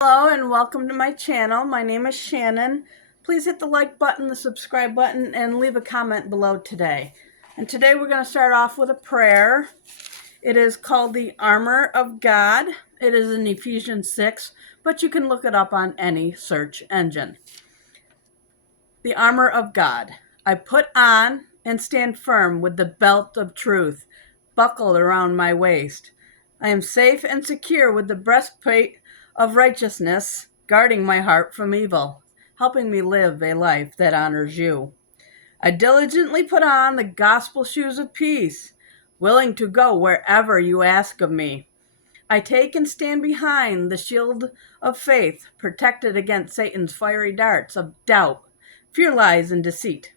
Hello and welcome to my channel. My name is Shannon. Please hit the like button, the subscribe button, and leave a comment below today. And today we're going to start off with a prayer. It is called the Armor of God. It is in Ephesians 6, but you can look it up on any search engine. The Armor of God. I put on and stand firm with the belt of truth buckled around my waist. I am safe and secure with the breastplate of righteousness, guarding my heart from evil, helping me live a life that honors you. I diligently put on the gospel shoes of peace, willing to go wherever you ask of me. I take and stand behind the shield of faith, protected against Satan's fiery darts of doubt, fear, lies, and deceit.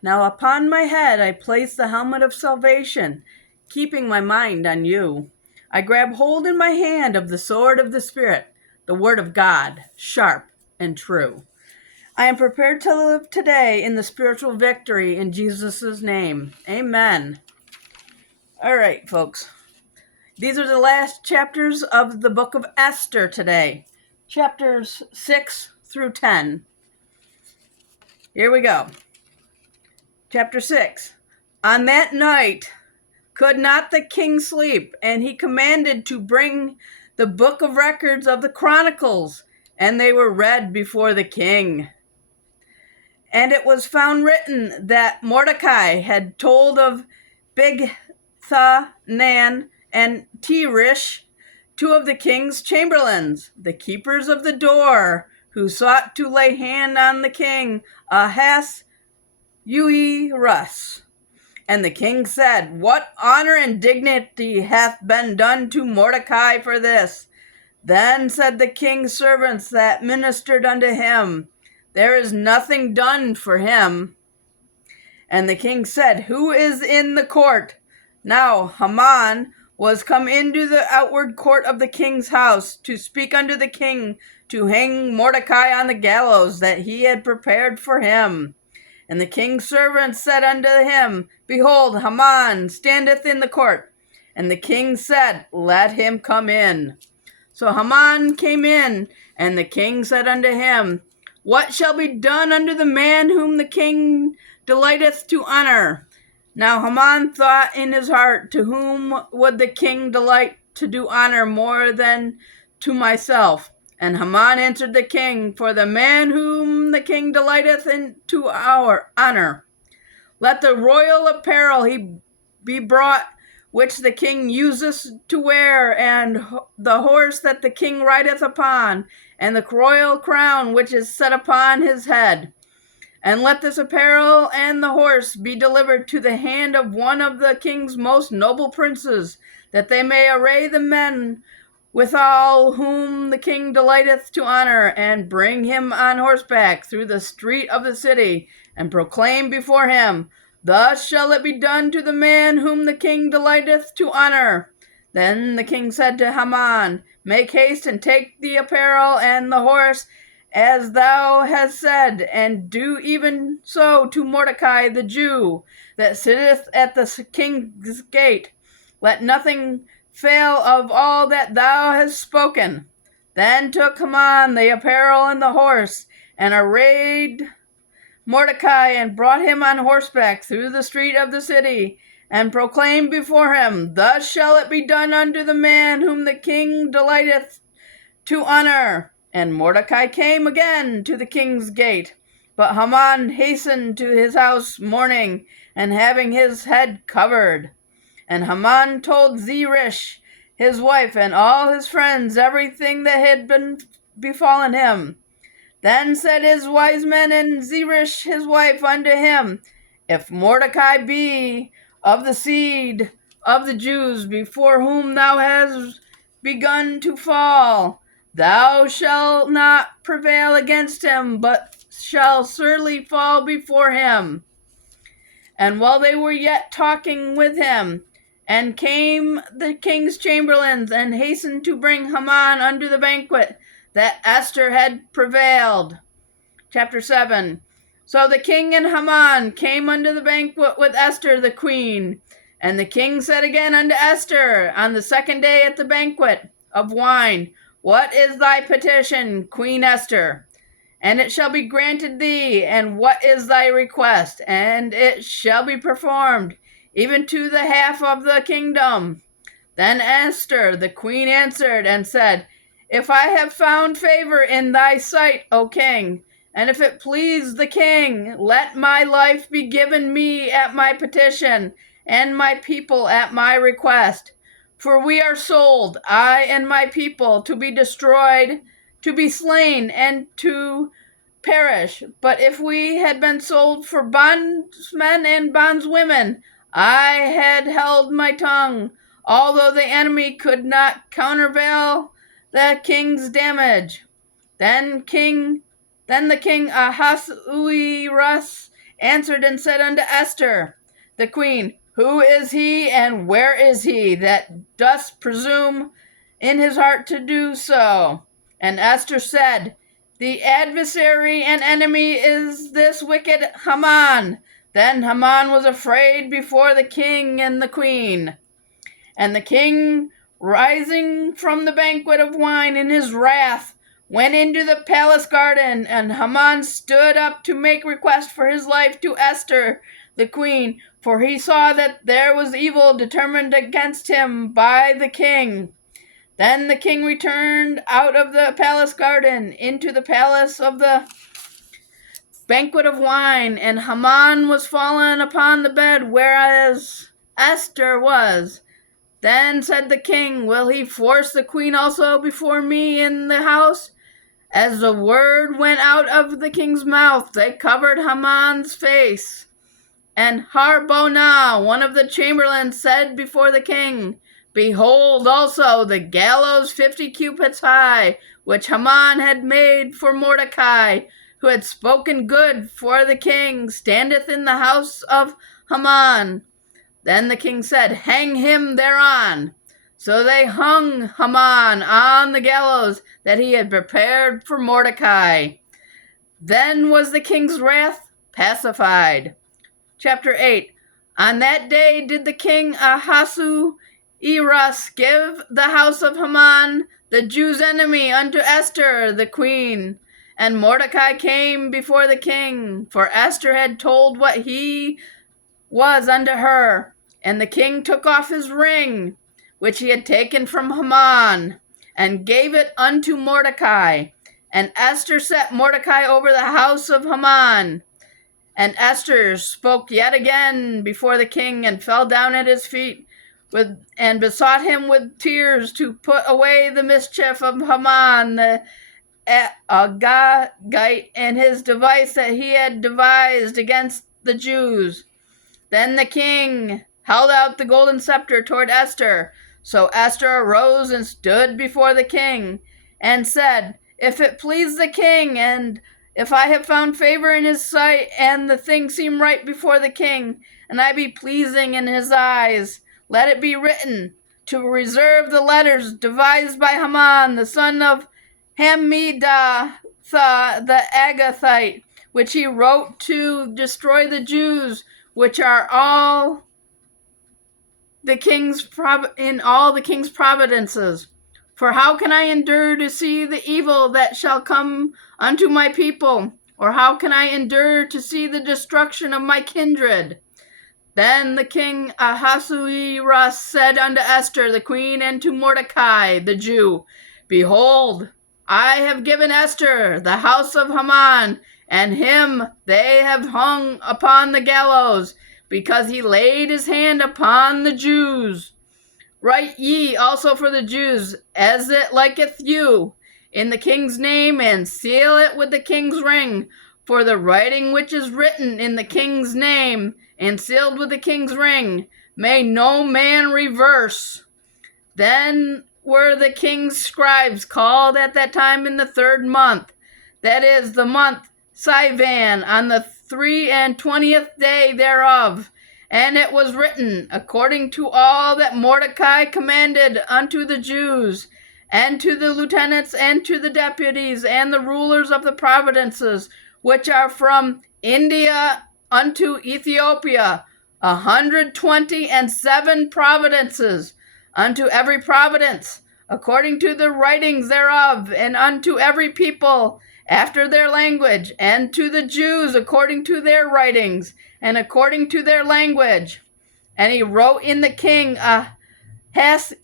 Now upon my head I place the helmet of salvation, keeping my mind on you. I grab hold in my hand of the sword of the Spirit, the word of God, sharp and true. I am prepared to live today in the spiritual victory in Jesus' name. Amen. All right, folks. These are the last chapters of the book of Esther today. Chapters 6 through 10. Here we go. Chapter 6. On that night could not the king sleep, and he commanded to bring the book of records of the Chronicles, and they were read before the king. And it was found written that Mordecai had told of Bigthanan and Teresh, two of the king's chamberlains, the keepers of the door, who sought to lay hand on the king Ahasuerus. And the king said, What honor and dignity hath been done to Mordecai for this? Then said the king's servants that ministered unto him, There is nothing done for him. And the king said, Who is in the court? Now Haman was come into the outward court of the king's house to speak unto the king to hang Mordecai on the gallows that he had prepared for him. And the king's servants said unto him, Behold, Haman standeth in the court. And the king said, Let him come in. So Haman came in, and the king said unto him, What shall be done unto the man whom the king delighteth to honor? Now Haman thought in his heart, To whom would the king delight to do honor more than to myself? And Haman answered the king, For the man whom the king delighteth in to our honor. Let the royal apparel he be brought, which the king useth to wear, and the horse that the king rideth upon, and the royal crown which is set upon his head. And let this apparel and the horse be delivered to the hand of one of the king's most noble princes, that they may array the men withal whom the king delighteth to honor, and bring him on horseback through the street of the city, and proclaim before him, Thus shall it be done to the man whom the king delighteth to honor. Then the king said to Haman, Make haste and take the apparel and the horse, as thou hast said, and do even so to Mordecai the Jew, that sitteth at the king's gate. Let nothing fail of all that thou hast spoken. Then took Haman the apparel and the horse, and arrayed Mordecai, and brought him on horseback through the street of the city, and proclaimed before him, Thus shall it be done unto the man whom the king delighteth to honor. And Mordecai came again to the king's gate. But Haman hastened to his house mourning, and having his head covered. And Haman told Zeresh, his wife, and all his friends everything that had been befallen him. Then said his wise men and Zeresh his wife unto him, If Mordecai be of the seed of the Jews, before whom thou hast begun to fall, thou shalt not prevail against him, but shall surely fall before him. And while they were yet talking with him, and came the king's chamberlains, and hastened to bring Haman unto the banquet, that Esther had prevailed. Chapter 7. So the king and Haman came unto the banquet with Esther the queen. And the king said again unto Esther on the second day at the banquet of wine, What is thy petition, Queen Esther? And it shall be granted thee. And what is thy request? And it shall be performed, even to the half of the kingdom. Then Esther the queen answered and said, If I have found favor in thy sight, O king, and if it please the king, let my life be given me at my petition, and my people at my request. For we are sold, I and my people, to be destroyed, to be slain, and to perish. But if we had been sold for bondsmen and bondswomen, I had held my tongue, although the enemy could not countervail the king's damage. Then the king Ahasuerus answered and said unto Esther the queen, Who is he, and where is he that doth presume in his heart to do so? And Esther said, The adversary and enemy is this wicked Haman. Then Haman was afraid before the king and the queen. And the king, rising from the banquet of wine in his wrath, went into the palace garden, and Haman stood up to make request for his life to Esther the queen, for he saw that there was evil determined against him by the king. Then the king returned out of the palace garden into the palace of the banquet of wine, and Haman was fallen upon the bed whereas Esther was. Then said the king, Will he force the queen also before me in the house? As the word went out of the king's mouth, they covered Haman's face. And Harbonah, one of the chamberlains, said before the king, Behold also the gallows 50 cubits high, which Haman had made for Mordecai, who had spoken good for the king, standeth in the house of Haman. Then the king said, Hang him thereon. So they hung Haman on the gallows that he had prepared for Mordecai. Then was the king's wrath pacified. Chapter 8. On that day did the king Ahasuerus give the house of Haman, the Jews' enemy, unto Esther the queen. And Mordecai came before the king, for Esther had told what he was unto her. And the king took off his ring, which he had taken from Haman, and gave it unto Mordecai. And Esther set Mordecai over the house of Haman. And Esther spoke yet again before the king, and fell down at his feet, and besought him with tears to put away the mischief of Haman the Agagite, and his device that he had devised against the Jews. Then the king held out the golden scepter toward Esther. So Esther arose and stood before the king, and said, If it please the king, and if I have found favor in his sight, and the thing seem right before the king, and I be pleasing in his eyes, let it be written, to reserve the letters devised by Haman, the son of Hammedatha the Agathite, which he wrote to destroy the Jews, which are all the king's in all the king's providences. For how can I endure to see the evil that shall come unto my people? Or how can I endure to see the destruction of my kindred? Then the king Ahasuerus said unto Esther the queen, and to Mordecai the Jew, Behold, I have given Esther the house of Haman, and him they have hung upon the gallows, because he laid his hand upon the Jews. Write ye also for the Jews, as it liketh you, in the king's name, and seal it with the king's ring. For the writing which is written in the king's name, and sealed with the king's ring, may no man reverse. Then were the king's scribes called at that time in the 3rd month, that is, the month Sivan, on the 23rd day thereof. And it was written, according to all that Mordecai commanded unto the Jews, and to the lieutenants, and to the deputies, and the rulers of the provinces, which are from India unto Ethiopia, 127 providences, unto every providence according to the writings thereof, and unto every people after their language, and to the Jews according to their writings, and according to their language. And he wrote in the king Ahasuerus'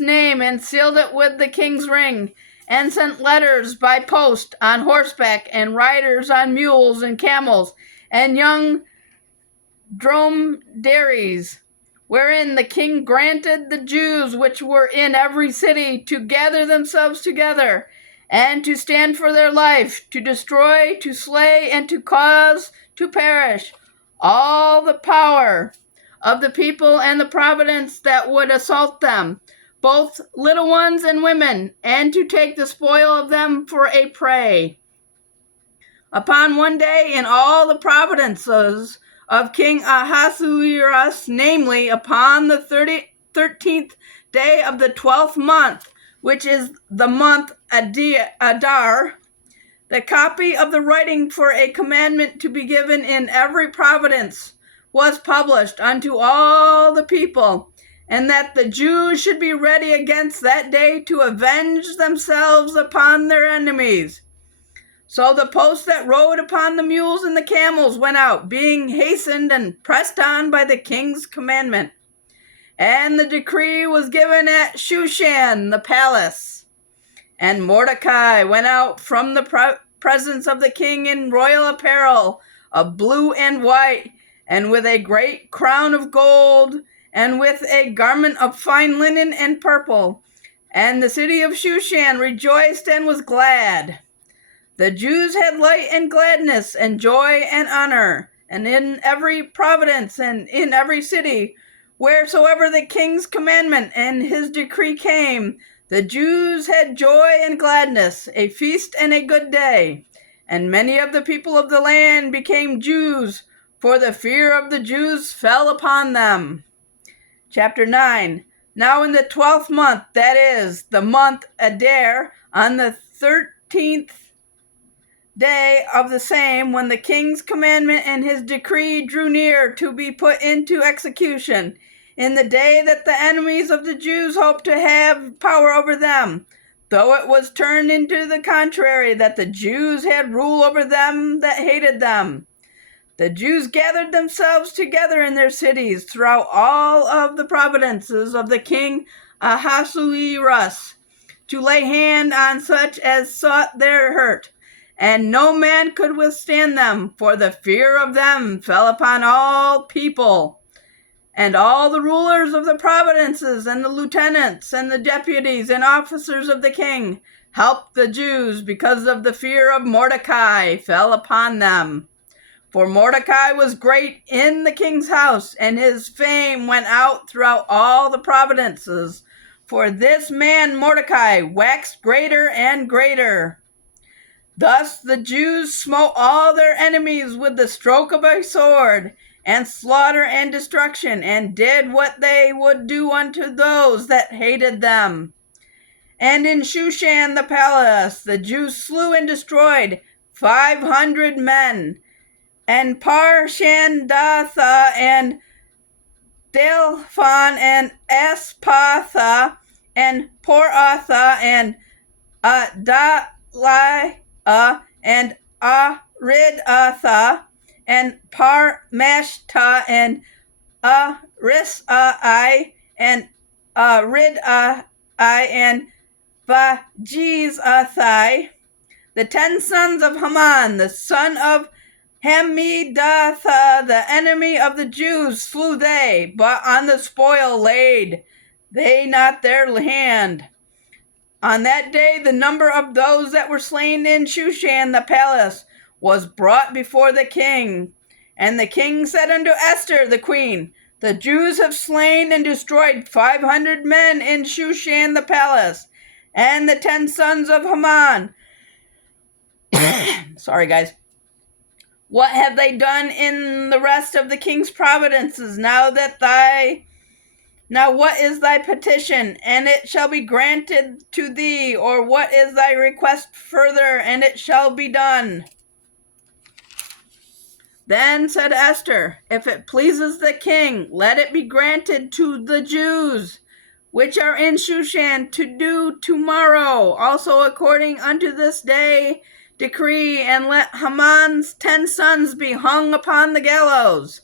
name, and sealed it with the king's ring, and sent letters by post on horseback, and riders on mules and camels, and young dromedaries, wherein the king granted the Jews which were in every city to gather themselves together, and to stand for their life, to destroy, to slay, and to cause to perish all the power of the people and the providence that would assault them, both little ones and women, and to take the spoil of them for a prey. Upon one day in all the providences of King Ahasuerus, namely upon the 13th day of the 12th month, which is the month Adar, the copy of the writing for a commandment to be given in every province was published unto all the people, and that the Jews should be ready against that day to avenge themselves upon their enemies. So the posts that rode upon the mules and the camels went out, being hastened and pressed on by the king's commandment. And the decree was given at Shushan the palace. And Mordecai went out from the presence of the king in royal apparel of blue and white, and with a great crown of gold, and with a garment of fine linen and purple. And the city of Shushan rejoiced and was glad. The Jews had light and gladness and joy and honor, and in every province and in every city, wheresoever the king's commandment and his decree came, the Jews had joy and gladness, a feast and a good day. And many of the people of the land became Jews, for the fear of the Jews fell upon them. Chapter 9. Now in the 12th month, that is, the month Adar, on the 13th day of the same, when the king's commandment and his decree drew near to be put into execution, in the day that the enemies of the Jews hoped to have power over them, though it was turned into the contrary, that the Jews had rule over them that hated them. The Jews gathered themselves together in their cities throughout all of the provinces of the king Ahasuerus, to lay hand on such as sought their hurt. And no man could withstand them, for the fear of them fell upon all people. And all the rulers of the provinces, and the lieutenants, and the deputies, and officers of the king helped the Jews, because of the fear of Mordecai fell upon them. For Mordecai was great in the king's house, and his fame went out throughout all the provinces. For this man Mordecai waxed greater and greater. Thus the Jews smote all their enemies with the stroke of a sword, and slaughter and destruction, and did what they would do unto those that hated them. And in Shushan the palace the Jews slew and destroyed 500 men, and Parshandatha, and Dalphon, and Aspatha, and Poratha, and Adaliah, and Aridatha, and Parmashta, and Arisai, and Aridai, and Vajizathai, the 10 sons of Haman, the son of Hammedatha, the enemy of the Jews, slew they, but on the spoil laid they not their hand. On that day the number of those that were slain in Shushan the palace was brought before the king. And the king said unto Esther the queen, the Jews have slain and destroyed 500 men in Shushan the palace, and the 10 sons of Haman. Sorry, guys. What have they done in the rest of the king's provinces? Now what is thy petition, and it shall be granted to thee? Or what is thy request further, and it shall be done? Then said Esther, if it pleases the king, let it be granted to the Jews, which are in Shushan, to do tomorrow, also according unto this day, decree, and let Haman's 10 sons be hung upon the gallows.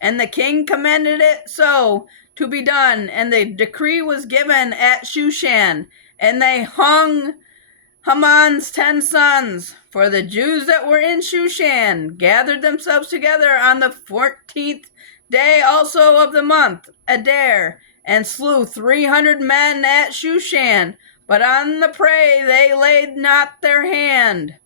And the king commanded it so to be done, and the decree was given at Shushan, and they hung Haman's 10 sons. For the Jews that were in Shushan gathered themselves together on the 14th day also of the month, Adar, and slew 300 men at Shushan, but on the prey they laid not their hand.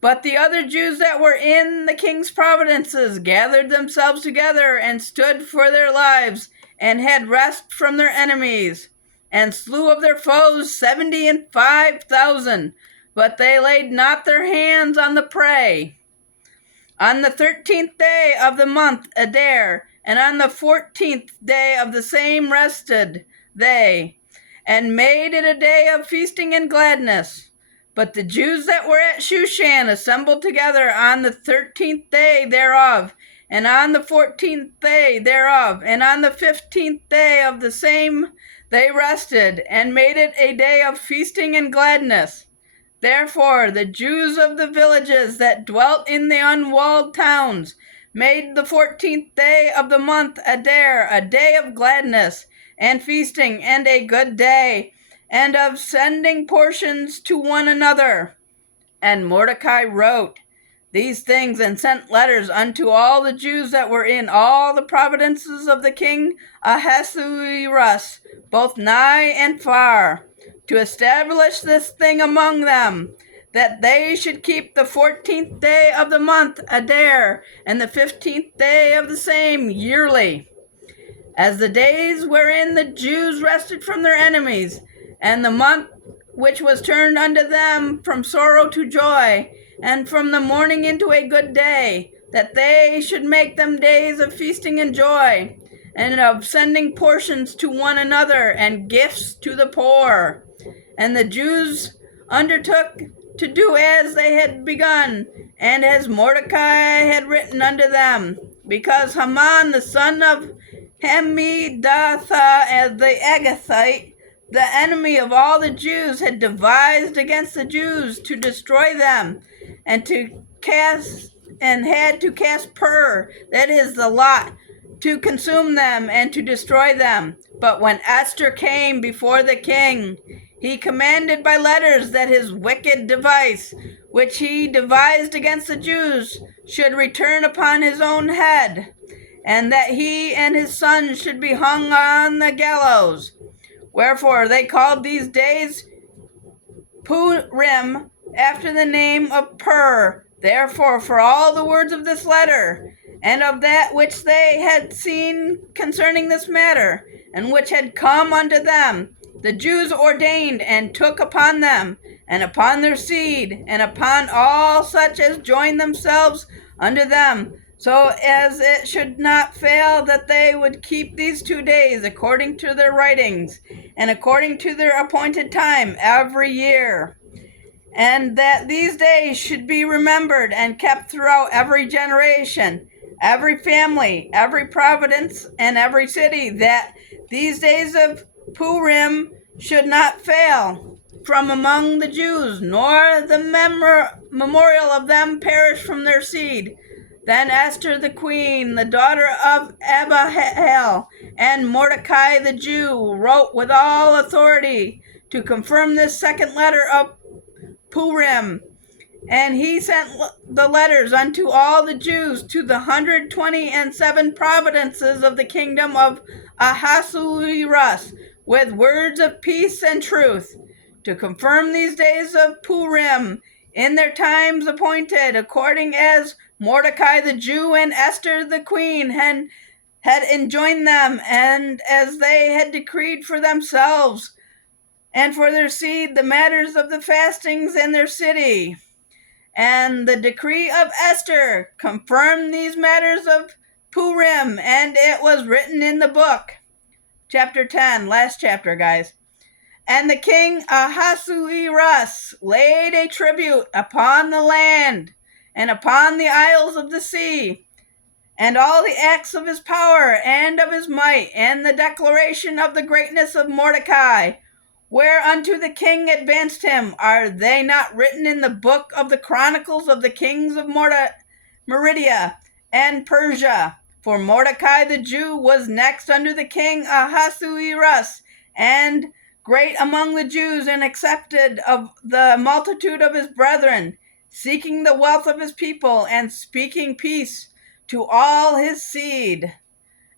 But the other Jews that were in the king's provinces gathered themselves together and stood for their lives, and had rest from their enemies, and slew of their foes 75,000, but they laid not their hands on the prey. On the 13th day of the month Adar, and on the 14th day of the same rested they, and made it a day of feasting and gladness. But the Jews that were at Shushan assembled together on the 13th day thereof, and on the 14th day thereof, and on the 15th day of the same they rested, and made it a day of feasting and gladness. Therefore the Jews of the villages that dwelt in the unwalled towns made the 14th day of the month Adar a day of gladness and feasting, and a good day, and of sending portions to one another. And Mordecai wrote these things, and sent letters unto all the Jews that were in all the provinces of the king Ahasuerus, both nigh and far, to establish this thing among them, that they should keep the 14th day of the month Adar, and the 15th day of the same yearly, as the days wherein the Jews rested from their enemies, and the month which was turned unto them from sorrow to joy, and from the mourning into a good day, that they should make them days of feasting and joy, and of sending portions to one another, and gifts to the poor. And the Jews undertook to do as they had begun, and as Mordecai had written unto them, because Haman the son of Hammedatha the Agathite, the enemy of all the Jews, had devised against the Jews to destroy them, and had to cast pur, that is the lot, to consume them and to destroy them. But when Esther came before the king, he commanded by letters that his wicked device, which he devised against the Jews, should return upon his own head, and that he and his sons should be hung on the gallows. Wherefore they called these days Purim, after the name of Pur. Therefore, for all the words of this letter, and of that which they had seen concerning this matter, and which had come unto them, the Jews ordained and took upon them, and upon their seed, and upon all such as joined themselves unto them, so as it should not fail that they would keep these 2 days according to their writings, and according to their appointed time every year, and that these days should be remembered and kept throughout every generation, every family, every province, and every city, that these days of Purim should not fail from among the Jews, nor the memorial of them perish from their seed. Then Esther the queen, the daughter of Abihail, and Mordecai the Jew, wrote with all authority to confirm this second letter of Purim. And he sent the letters unto all the Jews to the 127 provinces of the kingdom of Ahasuerus, with words of peace and truth, to confirm these days of Purim in their times appointed, according as Mordecai the Jew and Esther the queen had enjoined them, and as they had decreed for themselves and for their seed the matters of the fastings in their city. And the decree of Esther confirmed these matters of Purim, and it was written in the book. Chapter 10, last chapter, guys. And the king Ahasuerus laid a tribute upon the land and upon the isles of the sea, and all the acts of his power and of his might, and the declaration of the greatness of Mordecai, whereunto the king advanced him, are they not written in the book of the chronicles of the kings of Media and Persia? For Mordecai the Jew was next unto the king Ahasuerus, and great among the Jews, and accepted of the multitude of his brethren, seeking the wealth of his people, and speaking peace to all his seed.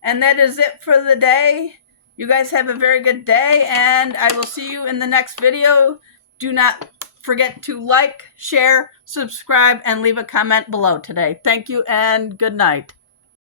And that is it for the day. You guys have a very good day, and I will see you in the next video. Do not forget to like, share, subscribe, and leave a comment below today. Thank you, and good night.